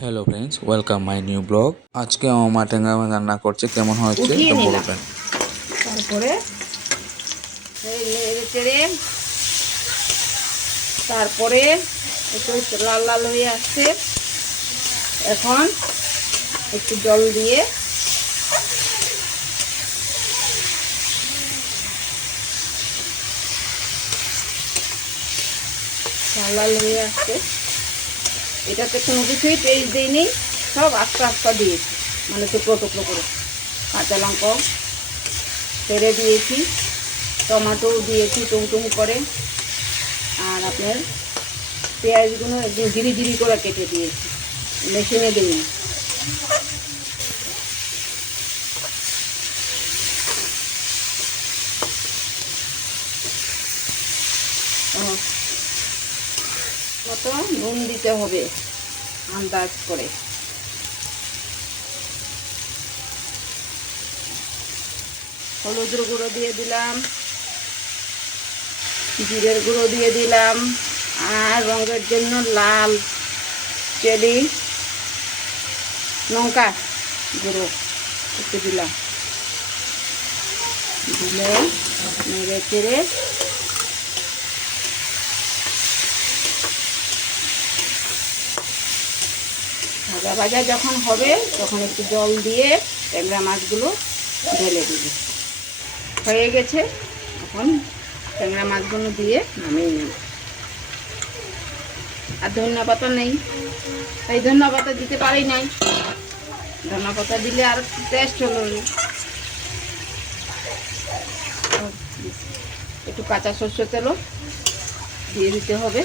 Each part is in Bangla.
Hello friends welcome my new blog আজকে আমার মাছ রান্না করছে কেমন হয়েছে। বলবেন। তারপরে তারপরে একটু লাল লাল হয়ে আসছে। এখন একটু জল দিয়ে লাল লাল হয়ে আসছে। এটাতে কোনো কিছুই পেস্ট দিইনি, সব আস্তে আস্তে দিয়েছি মানে টুকরো টুকরো করে। কাঁচা লঙ্কা ছেড়ে দিয়েছি টমাটো দিয়েছি টুমটুম করে, আর আপনার পেঁয়াজগুলো একদম জিরি জিরি করে কেটে দিয়েছি, মেশিনে দিই মতো নুন দিতে হবে। আন্দাজ করে। হলুদের গুঁড়ো দিয়ে দিলাম, জিরের গুঁড়ো দিয়ে দিলাম, আর রঙের জন্য লাল চেরি, লঙ্কা গুঁড়ো একটু দিলাম। দিলে নেড়ে চেড়ে ভাজা ভাজা যখন হবে, তখন একটু জল দিয়ে ট্যাংরা মাছগুলো ঢেলে দিবি। হয়ে গেছে, এখন ট্যাংরা মাছগুলো দিয়ে নামিয়ে নেব। আর ধনিয়া পাতা নেই। তাই ধনিয়া পাতা দিতে পারি নাই। ধনিয়া পাতা দিলে আর টেস্ট হলো। একটু কাঁচা সর্ষে তেলও দিয়ে দিতে হবে।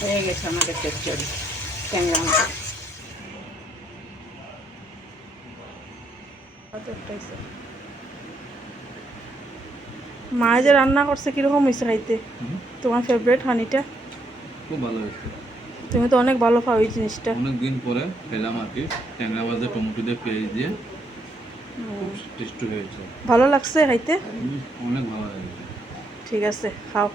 হয়ে গেছে আমাদের চচ্চড়ি ট্যাংরা মাছ মা যে রান্না করছে কীরকম হয়েছে খাইতে? তোমার ফেভারিট হানিটা? খুব ভালো হয়েছে। তুমি তো অনেক ভালো খাও এই জিনিসটা। অনেক দিন পরে খেলাম আর কি। ট্যাংরা বাজে টমেটো দিয়ে পেঁয়াজ দিয়ে। টেস্টি হয়েছে। ভালো লাগছে খাইতে? অনেক ভালো হয়েছে। ঠিক আছে খাও।